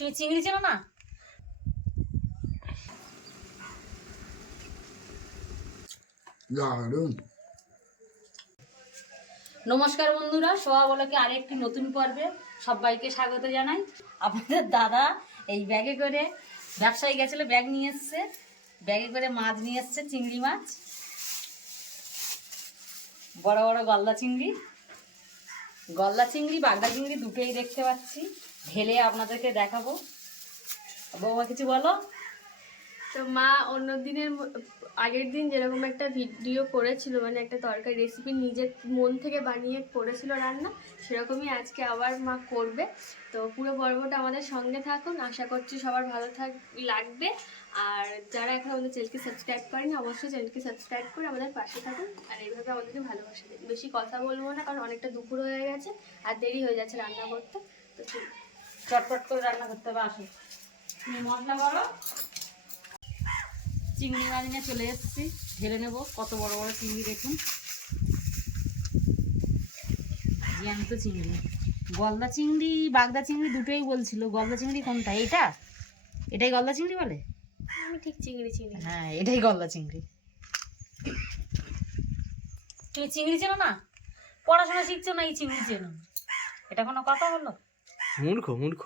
তুমি চিংড়ি চেনো না? নমস্কার বন্ধুরা সোয়া বলাকে আরেকটি নতুন পর্বে সবাইকে স্বাগত জানাই। আপনাদের দাদা এই ব্যাগে করে ব্যবসায়ী গেছিল ব্যাগ নিয়ে এসছে। ব্যাগে করে মাছ নিয়ে এসছে চিংড়ি মাছ। বড় বড় গলদা চিংড়ি। গলদা চিংড়ি বাগদা চিংড়ি দুটোই দেখতে পাচ্ছি। ঢেলে আপনাদেরকে দেখাবো। বৌমা, কিছু বলো? তো মা অন্য দিনের আগের দিন যেরকম একটা ভিডিও করেছিল মানে একটা তরকারি রেসিপি নিজের মন থেকে বানিয়ে করেছিল রান্না, সেরকমই আজকে আবার মা করবে। তো পুরো পর্বটা আমাদের সঙ্গে থাকুন। আশা করছি সবার ভালো থাক, লাগবে। আর যারা এখন আমাদের চ্যানেলকে সাবস্ক্রাইব করেনি, অবশ্যই চ্যানেলকে সাবস্ক্রাইব করে আমাদের পাশে থাকুন। আর এইভাবে আমাদেরকে ভালোবাসা দিন বেশি কথা বলব না, কারণ অনেকটা দুপুর হয়ে গেছে আর দেরি হয়ে যাচ্ছে রান্না করতে। তো ঠিক। চটপট করে রান্না করতে হবে আসো। তুমি মশলা বলো চিংড়ি মাছ নিয়ে চলে এসেছি ঢেলে নেব কত বড় বড় চিংড়ি দেখুন। জ্যান্ত চিংড়ি। গলদা চিংড়ি বাগদা চিংড়ি দুটোই বলছিল। গলদা চিংড়ি কোনটা এইটা? এটাই গলদা চিংড়ি বলে? আমি ঠিক চিংড়ি চিংড়ি হ্যাঁ এটাই গলদা চিংড়ি। তুমি চিংড়ি চেনো না? পড়াশোনা শিখছো না এই চিংড়ি চেনো? এটা কোনো কথা হলো? মূর্খ মূর্খ।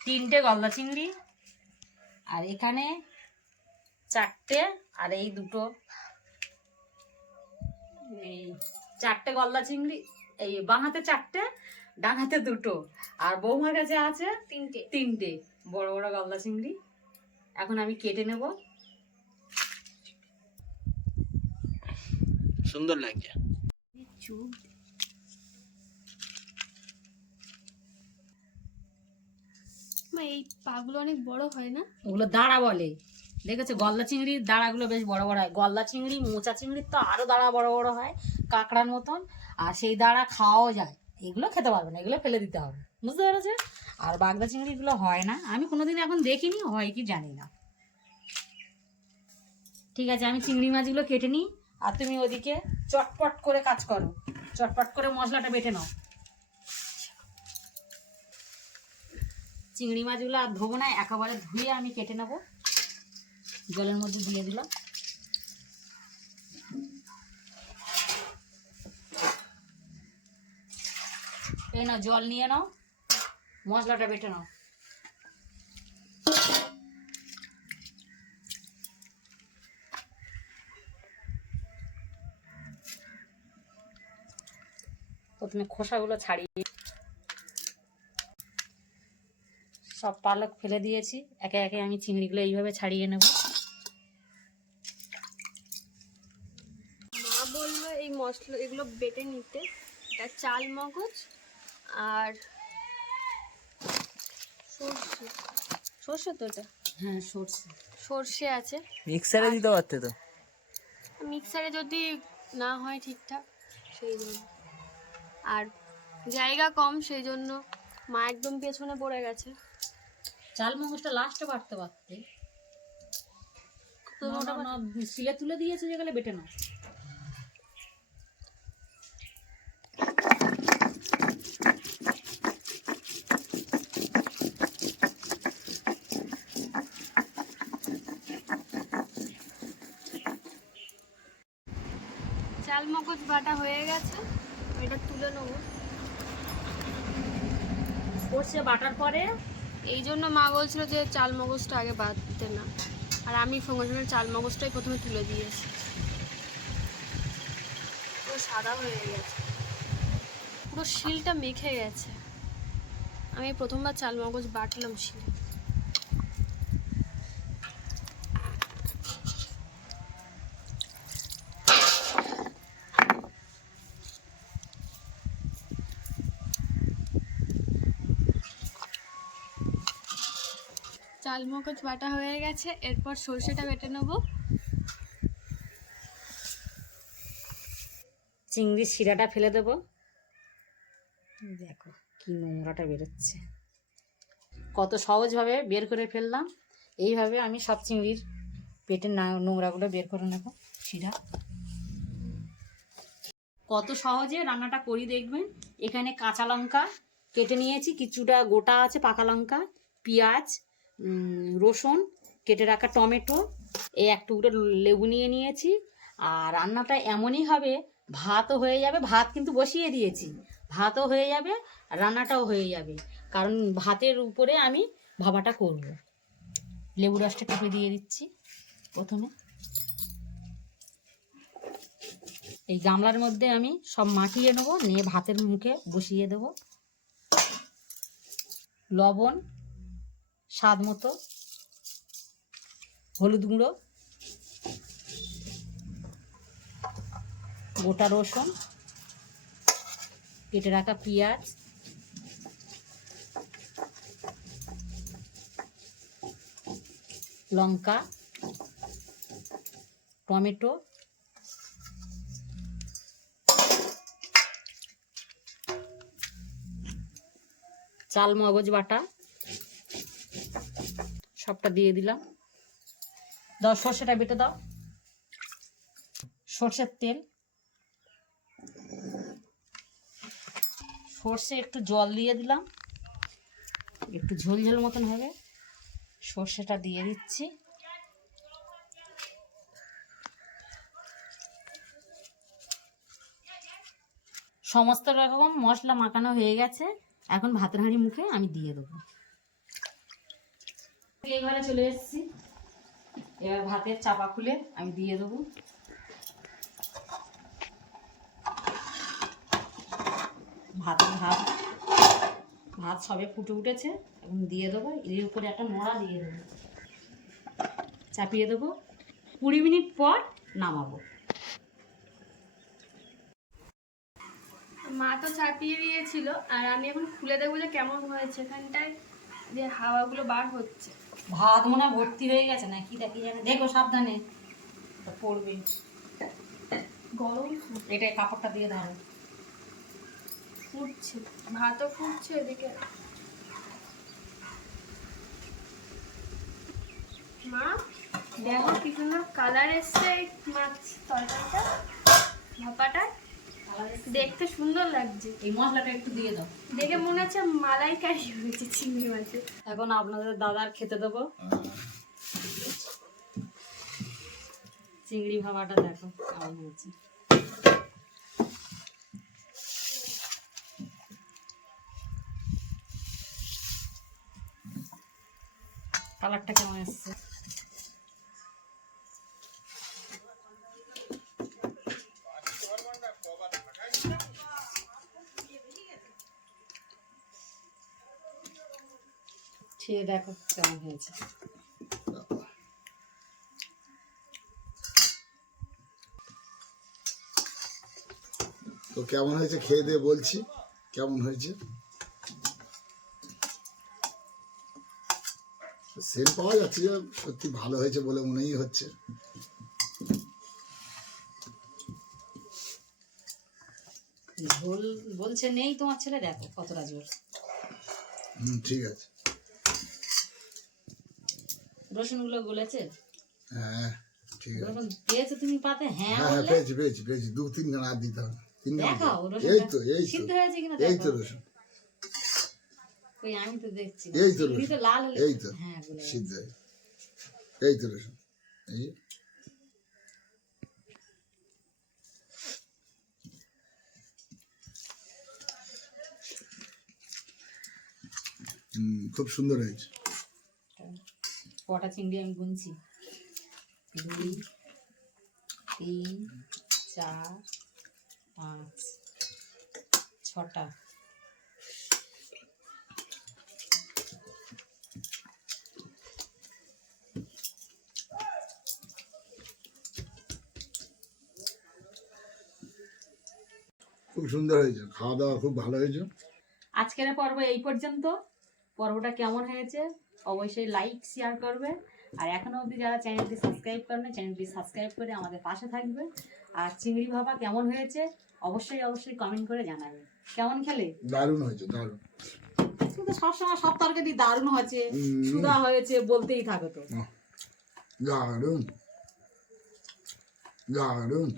তিনটে গলদা চিংড়ি আর এখানে চারটে আর এই দুটো। এই চারটে গলদা চিংড়ি এই বাঁ হাতে চারটে ডান হাতে দুটো। আর বৌমার কাছে আছে তিনটে। তিনটে বড় বড় গলদা চিংড়ি। এখন আমি কেটে নেব। সুন্দর লাগছে চুপ এই পাগুলো অনেক বড় হয় না? ওগুলো দাঁড়া বলে। দেখেছ, গলদা চিংড়ির দাঁড়াগুলো বেশ বড় বড় হয়। গলদা চিংড়ি, মোচা চিংড়ির তো আরও দাঁড়া বড় বড় হয় কাঁকড়ার মতন। আর সেই দাঁড়া খাওয়াও যায়। এগুলো খেতে পারবে না, এগুলো ফেলে দিতে হবে। বুঝতে পেরেছে? আর বাগদা চিংড়িগুলো হয় না। আমি কোনোদিন এখন দেখিনি, হয় কি জানি না। ঠিক আছে, আমি চিংড়ি মাছগুলো কেটে নিই। আর তুমি ওদিকে চটপট করে কাজ করো। চটপট করে মশলাটা বেটে নাও। চিংড়ি মাছগুলো আর ধোবো না, একেবারে ধুয়ে আমি কেটে নেব। জলের মধ্যে দিয়ে দিলাম। এই নাও, জল নিয়ে নাও, মশলাটা বেটে নাও। প্রথমে খোসাগুলো ছাড়িয়ে সব পালক ফেলে দিয়েছি। একে একে আমি চিংড়িগুলো এইভাবে ছাড়িয়ে নেব। মা বলল এই মশলা এগুলো বেটে নিতে। এটা চাল মগজ আর সর্ষে। সর্ষে তো এটা? হ্যাঁ সরষে। সর্ষে আছে। মিক্সারে দিতে পারতে তো? মিক্সারে যদি না হয় ঠিকঠাক সেই জন্য। আর জায়গা কম সেই জন্য মা একদম পেছনে পড়ে গেছে। চাল মগজটা লাস্টে বাটতে পারতে তো না, না, না, শিলে তুলে দিয়েছে যেগুলো বেটে নাও চাল মগজ বাটা হয়ে গেছে এটা তুলে নেব। সর্ষে বাটার পরে এই জন্য মা বলছিল যে চাল মগজটা আগে বাদ দিতে না। আর আমি সঙ্গে সঙ্গে চাল মগজটাই প্রথমে তুলে দিয়েছি। পুরো সাদা হয়ে গেছে। পুরো শিলটা মেখে গেছে। আমি প্রথমবার চাল মগজ বাটলাম শিলে। চাল মগজ বাটা হয়ে গেছে, এরপর সর্ষেটা বেটে নেব। চিংড়ির শিরাটা ফেলে দেবো। দেখো কি নোংরাটা বেরোচ্ছে। কত সহজভাবে বের করে ফেললাম। এইভাবে আমি সব চিংড়ির পেটের নোংরাগুলো বের করে নেব, শিরা। কত সহজে রান্নাটা করি দেখবেন। এখানে কাঁচা লঙ্কা কেটে নিয়েছি, কিছুটা গোটা আছে পাকা লঙ্কা, পেঁয়াজ রসুন, কেটে রাখা টমেটো এই এক টুকরো লেবু নিয়ে নিয়েছি। আর রান্নাটা এমনই হবে, ভাতও হয়ে যাবে, ভাত কিন্তু বসিয়ে দিয়েছি। ভাতও হয়ে যাবে রান্নাটাও হয়ে যাবে। কারণ ভাতের উপরে আমি ভাবাটা করব। লেবু রসটা টিপে দিয়ে দিচ্ছি প্রথমে। এই গামলার মধ্যে আমি সব মাখিয়ে নেব, নিয়ে ভাতের মুখে বসিয়ে দেব। লবণ স্বাদ মতো। হলুদ গুঁড়ো। গোটা রসুন। কেটে রাখা পেঁয়াজ। লঙ্কা। টমেটো। চাল মগজ বাটা। সবটা দিয়ে দিলাম। দাও, সর্ষেটা বেটে দাও। সর্ষের তেল। সর্ষে একটু জল দিয়ে দিলাম। একটু ঝোল ঝোল মতন হবে। সর্ষেটা দিয়ে দিচ্ছি। সমস্ত রকম মশলা মাখানো হয়ে গেছে। এখন ভাতের হাঁড়ি মুখে আমি দিয়ে দেবো। এই ঘরে চলে এসেছি। এবার ভাতের চাপা খুলে আমি দিয়ে দেবো। ভাতের ভাত ভাত সবে ফুটে উঠেছে এখন দিয়ে দেবো। এর উপরে একটা নোড়া দিয়ে দেবো। চাপিয়ে দেবো। কুড়ি মিনিট পর নামাবো। মা তো চাপিয়ে দিয়েছিল, আর আমি এখন খুলে দেবো যে কেমন হয়েছে। এখানটায় যে হাওয়াগুলো বার হচ্ছে। ভাত মনে ভর্তি হয়ে গেছে না কি দেখি জানে। দেখো সাবধানে। পড়বে। গরম এটা কাপড়টা দিয়ে ধরো। ফুটছে। ভাতও ফুটছে এদিকে। মা দেখো কি সুন্দর কালার এসছে এই মাছ তরকারিটা ভাপাটা দেখতে সুন্দর লাগছে। এই মশলাটা একটু দিয়ে দাও। দেখে মনে হচ্ছে মালাইকারি হয়েছে চিংড়ি মাছের। এখন আপনাদের দাদার খেতে দেবো। চিংড়ি ভাবাটা দেখো কেমন হয়েছে। কালারটা কেমন এসছে? খেয়ে দেখো কেমন হয়েছে। তো কেমন হয়েছে খেয়ে দিয়ে বলছি কেমন হয়েছে? সেল পাওয়া যাচ্ছে যে সত্যি ভালো হয়েছে বলে মনেই হচ্ছে। বলছে নেই তোমার ছেলে দেখো কতটা জোর হুম ঠিক আছে। রসুনগুলো গলেছে? হ্যাঁ ঠিক আছে। পেয়েছ তুমি পাতে? হ্যাঁ হ্যাঁ পেয়েছি পেয়েছি পেয়েছি। দু তিন গান দিতে হবে। তিন গান এই তো রসুনটা এই সিদ্ধ হয়েছে কিনা এই তো রসুন। কই আমি তো দেখছি। এই তো চিংড়ি তো লাল হলে এই তো হ্যাঁ সিদ্ধ এই তো রসুন। এই খুব সুন্দর হয়েছে। কটা চিংড়ি আমি গুনছি? দুই তিন চার পাঁচ ছটা। খুব সুন্দর হয়েছে। খাওয়া দাওয়া খুব ভালো হয়েছে। আজকের পর্ব এই পর্যন্ত। পর্বটা কেমন হয়েছে? অবশ্যই লাইক শেয়ার করবে আর এখনও অবধি যারা চ্যানেলটি সাবস্ক্রাইব করবে চ্যানেলটি সাবস্ক্রাইব করে আমাদের পাশে থাকবে আর চিংড়ি ভাপা কেমন হয়েছে অবশ্যই অবশ্যই কমেন্ট করে জানাবে কেমন খেলে? দারুণ হয়েছে দারুণ। কিন্তু সবসময় সব তরকারি দারুণ হয়েছে। সুদা হয়েছে বলতেই থাকো তো। দারুণ। দারুণ।